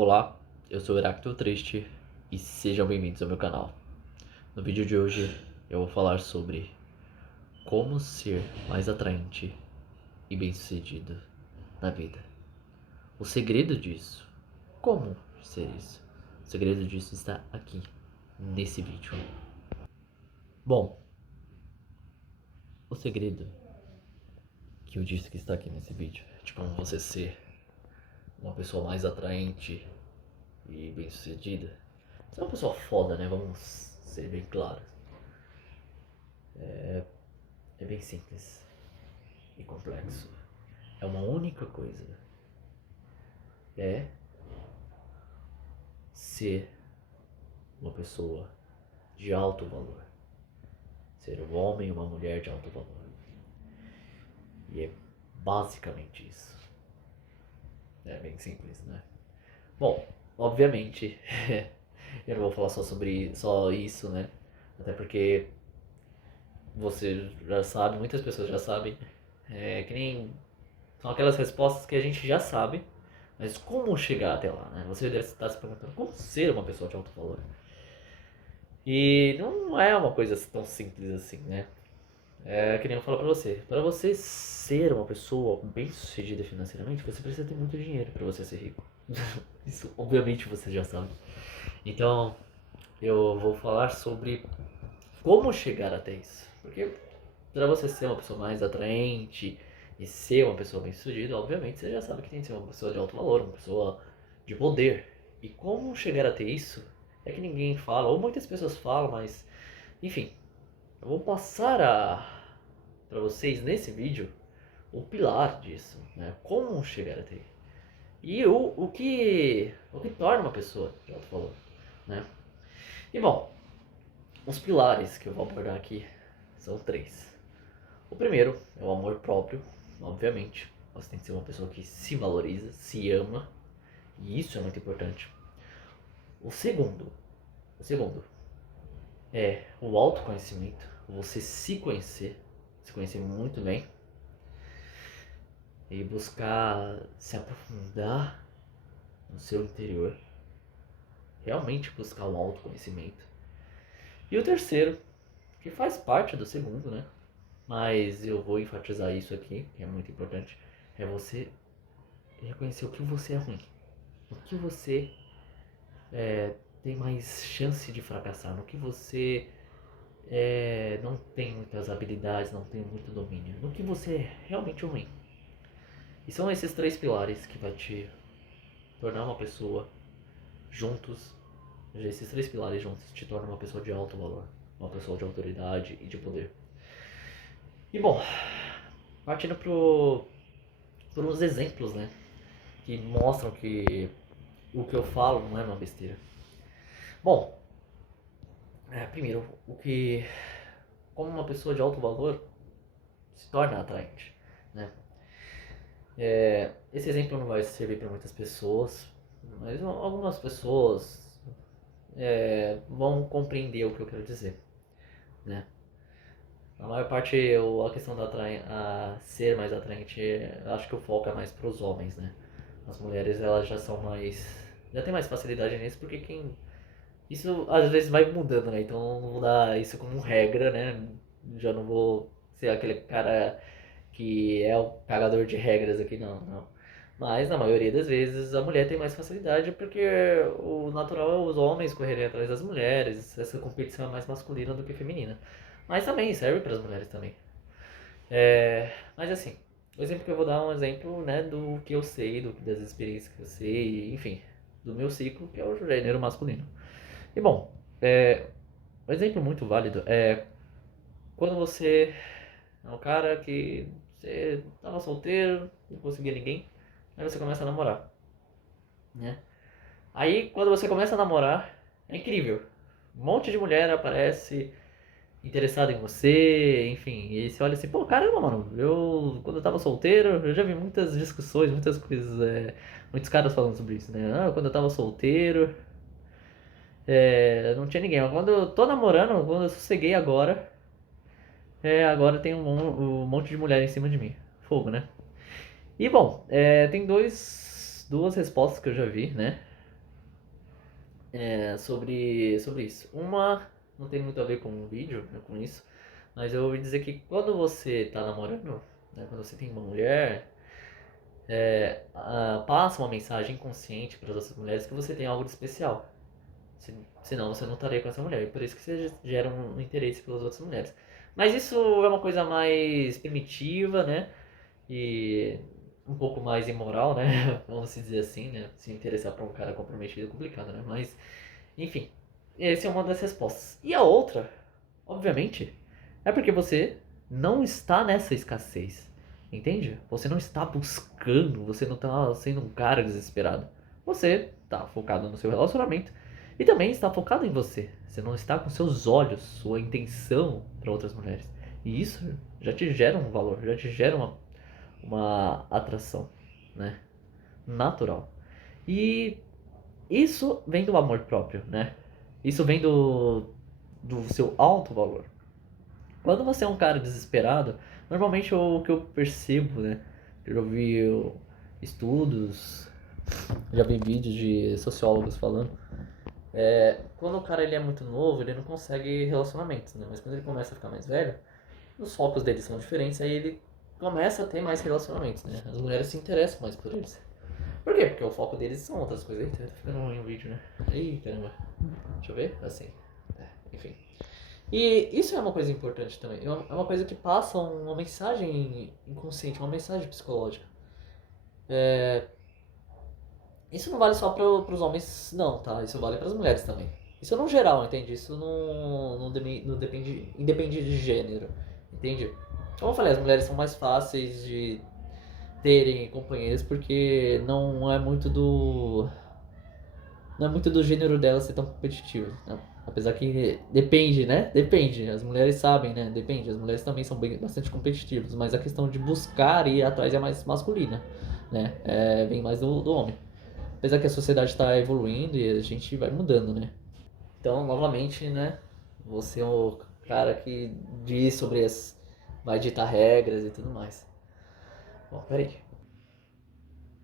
Olá, eu sou o Heracto Triste e sejam bem-vindos ao meu canal. No vídeo de hoje eu vou falar sobre como ser mais atraente e bem-sucedido na vida. O segredo disso, como ser isso? O segredo disso está aqui, nesse vídeo. Bom, o segredo que eu disse que está aqui nesse vídeo é de como você ser uma pessoa mais atraente e bem-sucedida. Você é uma pessoa foda, né? Vamos ser bem claros. É bem simples e complexo. É uma única coisa. É ser uma pessoa de alto valor. Ser um homem e uma mulher de alto valor. E é basicamente isso. É bem simples, né? Bom, obviamente, eu não vou falar só sobre só isso, né? Até porque você já sabe, muitas pessoas já sabem. É que nem são aquelas respostas que a gente já sabe, mas como chegar até lá, né? Você deve estar se perguntando como ser uma pessoa de alto valor. E não é uma coisa tão simples assim, né? É que nem eu falo pra você ser uma pessoa bem-sucedida financeiramente, você precisa ter muito dinheiro pra você ser rico. Isso obviamente você já sabe. Então, eu vou falar sobre como chegar até isso. Porque pra você ser uma pessoa mais atraente e ser uma pessoa bem-sucedida, obviamente você já sabe que tem que ser uma pessoa de alto valor, uma pessoa de poder. E como chegar até isso é que ninguém fala, ou muitas pessoas falam, mas enfim, eu vou passar para vocês nesse vídeo o pilar disso, né? Como chegar até aí. E o que torna uma pessoa de alto valor, né? E bom, os pilares que eu vou abordar aqui são três. O primeiro é o amor próprio, obviamente. Você tem que ser uma pessoa que se valoriza, se ama, e isso é muito importante. O segundo, o segundo é o autoconhecimento, você se conhecer muito bem e buscar se aprofundar no seu interior, realmente buscar o autoconhecimento. E o terceiro, que faz parte do segundo, né? Mas eu vou enfatizar isso aqui, que é muito importante, é você reconhecer o que você é ruim, o que você tem mais chance de fracassar, no que você não tem muitas habilidades, não tem muito domínio, no que você é realmente ruim. E são esses três pilares que vai te tornar uma pessoa juntos. Esses três pilares juntos te tornam uma pessoa de alto valor, uma pessoa de autoridade e de poder. E bom, partindo por uns exemplos, né? Que mostram que o que eu falo não é uma besteira. Bom, primeiro, como uma pessoa de alto valor se torna atraente, né? Esse exemplo não vai servir para muitas pessoas, mas algumas pessoas vão compreender o que eu quero dizer, né? A maior parte, a questão da ser mais atraente, eu acho que o foco é mais para os homens, né? As mulheres, elas já são mais... já tem mais facilidade nisso, porque isso às vezes vai mudando, né? Então não vou dar isso como regra, né? Já não vou ser aquele cara que é o cagador de regras aqui, não, não. Mas na maioria das vezes a mulher tem mais facilidade porque o natural é os homens correrem atrás das mulheres, essa competição é mais masculina do que feminina. Mas também serve para as mulheres também. Mas assim, o exemplo que eu vou dar é um exemplo, né, do que eu sei, das experiências que eu sei, enfim, do meu ciclo, que é o gênero masculino. E bom, um exemplo muito válido é quando você é um cara que você tava solteiro, não conseguia ninguém, aí você começa a namorar, né? Aí quando você começa a namorar, é incrível. Um monte de mulher aparece interessada em você, enfim, e você olha assim, pô, caramba, mano, eu quando eu tava solteiro, eu já vi muitas discussões, muitas coisas, muitos caras falando sobre isso, né? Ah, quando eu tava solteiro, não tinha ninguém, mas quando eu tô namorando, quando eu sosseguei agora, agora tem um monte de mulher em cima de mim. Fogo, né? E bom, tem duas respostas que eu já vi, né? sobre isso. Uma não tem muito a ver com o vídeo, né, com isso, mas eu ouvi dizer que quando você tá namorando, né, quando você tem uma mulher, passa uma mensagem inconsciente para as outras mulheres que você tem algo de especial. Senão você não estaria com essa mulher. E por isso que você gera um interesse pelas outras mulheres. Mas isso é uma coisa mais primitiva, né? E um pouco mais imoral, né? Vamos dizer assim, né? Se interessar por um cara comprometido é complicado, né? Mas, enfim. Essa é uma das respostas. E a outra, obviamente, é porque você não está nessa escassez. Entende? Você não está buscando, você não está sendo um cara desesperado. Você está focado no seu relacionamento e também está focado em você. Você não está com seus olhos, sua intenção para outras mulheres. E isso já te gera um valor, já te gera uma atração, né? Natural. E isso vem do amor próprio, né? Isso vem do seu alto valor. Quando você é um cara desesperado, normalmente o que eu percebo, né? Eu já vi estudos, já vi vídeos de sociólogos falando. Quando o cara ele é muito novo, ele não consegue relacionamentos, né? Mas quando ele começa a ficar mais velho, os focos dele são diferentes, aí ele começa a ter mais relacionamentos, né? As mulheres se interessam mais por eles. Por quê? Porque o foco deles são outras coisas. Eita, tá ficando ruim o vídeo, né? Ih, caramba. Deixa eu ver. Assim. Enfim. E isso é uma coisa importante também. É uma coisa que passa uma mensagem inconsciente, uma mensagem psicológica. Isso não vale só pros homens, não, tá? Isso vale pras mulheres também. Isso no geral, entende? Isso não depende, independe de gênero, entende? Como eu falei, as mulheres são mais fáceis de terem companheiros porque não é muito do gênero dela ser tão competitivo, né? Apesar que depende, né? Depende. As mulheres sabem, né? Depende. As mulheres também são bastante competitivas, mas a questão de buscar e ir atrás é mais masculina, né? Vem mais do homem. Apesar que a sociedade está evoluindo e a gente vai mudando, né? Então, novamente, né? Você é o cara que diz sobre as. Vai ditar regras e tudo mais. Bom, peraí.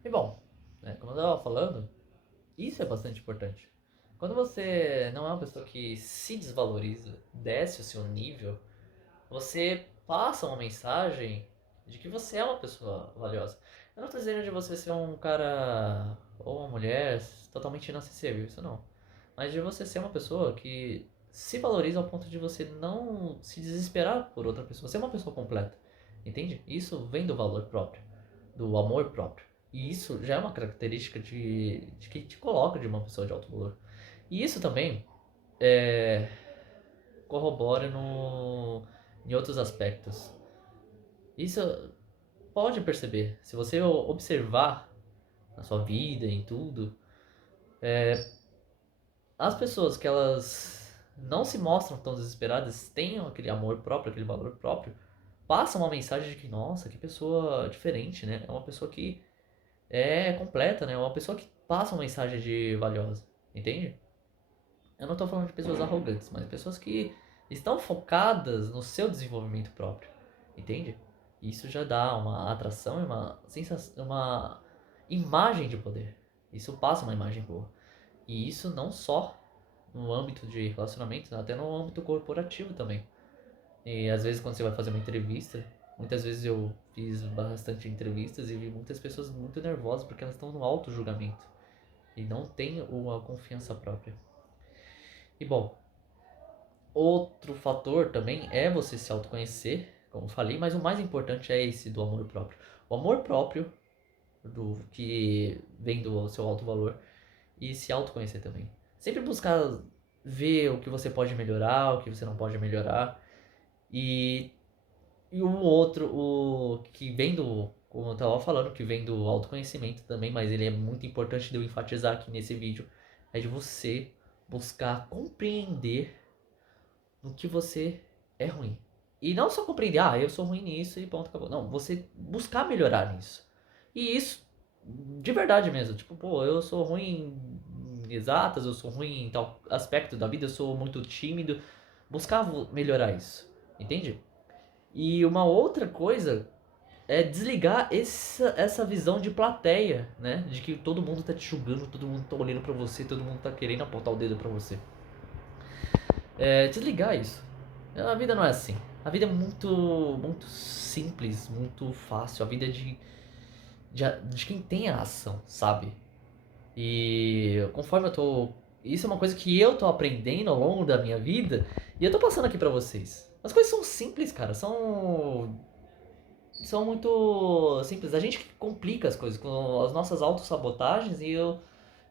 E bom, né, como eu estava falando, isso é bastante importante. Quando você não é uma pessoa que se desvaloriza, desce o seu nível, você passa uma mensagem de que você é uma pessoa valiosa. Eu não estou dizendo de você ser um cara ou uma mulher totalmente inacessível, isso não. Mas de você ser uma pessoa que se valoriza ao ponto de você não se desesperar por outra pessoa. Você é uma pessoa completa, entende? Isso vem do valor próprio, do amor próprio. E isso já é uma característica de que te coloca de uma pessoa de alto valor. E isso também corrobora em outros aspectos. Isso pode perceber. Se você observar na sua vida, em tudo, as pessoas que elas não se mostram tão desesperadas, têm aquele amor próprio, aquele valor próprio, passam uma mensagem de que, nossa, que pessoa diferente, né? É uma pessoa que é completa, né? É uma pessoa que passa uma mensagem de valiosa, entende? Eu não tô falando de pessoas arrogantes, mas pessoas que estão focadas no seu desenvolvimento próprio, entende? Isso já dá uma atração e uma sensação, uma imagem de poder. Isso passa uma imagem boa. E isso não só no âmbito de relacionamentos, até no âmbito corporativo também. E às vezes quando você vai fazer uma entrevista, muitas vezes eu fiz bastante entrevistas e vi muitas pessoas muito nervosas porque elas estão no auto-julgamento e não têm uma confiança própria. E bom, outro fator também é você se autoconhecer, como eu falei, mas o mais importante é esse do amor próprio. O amor próprio, do que vem do seu alto valor, e se autoconhecer também. Sempre buscar ver o que você pode melhorar, o que você não pode melhorar. E, e um outro, o que vem do, como eu estava falando, que vem do autoconhecimento também, mas ele é muito importante de eu enfatizar aqui nesse vídeo, é de você buscar compreender no que você é ruim. E não só compreender, eu sou ruim nisso e ponto, acabou. Não, você buscar melhorar nisso. E isso, de verdade mesmo. Tipo, pô, eu sou ruim em exatas, eu sou ruim em tal aspecto da vida, eu sou muito tímido. Buscar melhorar isso, entende? E uma outra coisa desligar essa visão de plateia, né? De que todo mundo tá te julgando, todo mundo tá olhando pra você, todo mundo tá querendo apontar o dedo pra você. Desligar isso. A vida não é assim. A vida é muito simples, muito fácil. A vida é de quem tem a ação, sabe? E conforme eu tô. Isso é uma coisa que eu tô aprendendo ao longo da minha vida e eu tô passando aqui pra vocês. As coisas são simples, cara. São muito simples. A gente que complica as coisas com as nossas autossabotagens e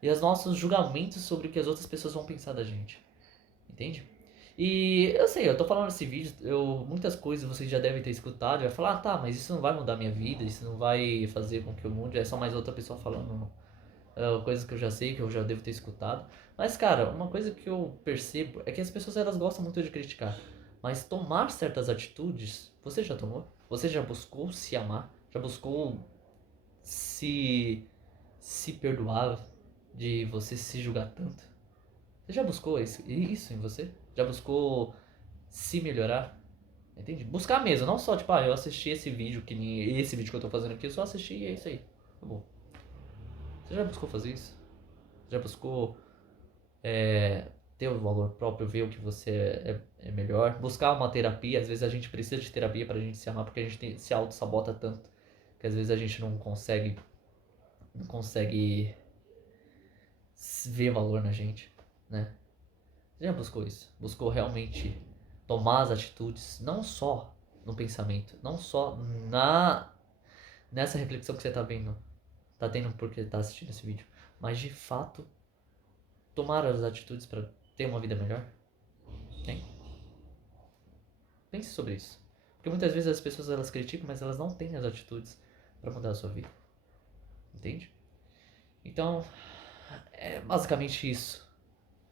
os nossos julgamentos sobre o que as outras pessoas vão pensar da gente. Entende? E eu sei, eu tô falando nesse vídeo, muitas coisas vocês já devem ter escutado, vai falar, ah, tá, mas isso não vai mudar minha vida, isso não vai fazer com que eu mude, é só mais outra pessoa falando coisas que eu já sei, que eu já devo ter escutado. Mas, cara, uma coisa que eu percebo é que as pessoas elas gostam muito de criticar. Mas tomar certas atitudes, você já tomou? Você já buscou se amar? Já buscou se, se perdoar de você se julgar tanto? Você já buscou isso em você? Já buscou se melhorar? Entende? Buscar mesmo, não só tipo, eu assisti esse vídeo, que nem esse vídeo que eu tô fazendo aqui, eu só assisti e é isso aí. Acabou. Você já buscou fazer isso? Já buscou ter o valor próprio, ver o que você é melhor? Buscar uma terapia, às vezes a gente precisa de terapia pra gente se amar, porque a gente se auto-sabota tanto, que às vezes a gente não consegue ver valor na gente, né? Você já buscou isso? Buscou realmente tomar as atitudes, não só no pensamento, não só nessa reflexão que você tá vendo, tá tendo porque tá assistindo esse vídeo, mas de fato tomar as atitudes para ter uma vida melhor? Hein? Pense sobre isso. Porque muitas vezes as pessoas elas criticam, mas elas não têm as atitudes para mudar a sua vida. Entende? Então, é basicamente isso.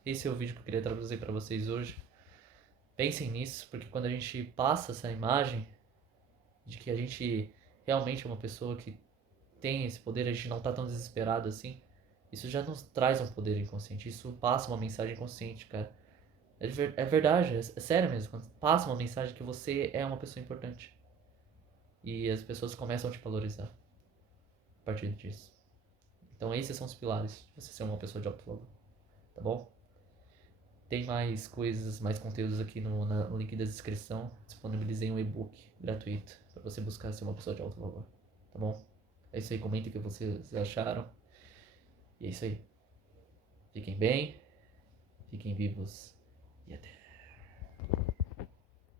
Esse é o vídeo que eu queria traduzir para vocês hoje. Pensem nisso, porque quando a gente passa essa imagem de que a gente realmente é uma pessoa que tem esse poder, a gente não tá tão desesperado assim, isso já nos traz um poder inconsciente. Isso passa uma mensagem consciente, cara. É verdade, é sério mesmo. Quando passa uma mensagem que você é uma pessoa importante. E as pessoas começam a te valorizar a partir disso. Então esses são os pilares de você ser uma pessoa de alto valor. Tá bom? Tem mais coisas, mais conteúdos aqui no link da descrição. Disponibilizei um e-book gratuito para você buscar ser uma pessoa de alto valor. Tá bom? É isso aí, comentem o que vocês acharam. E é isso aí. Fiquem bem, fiquem vivos e até.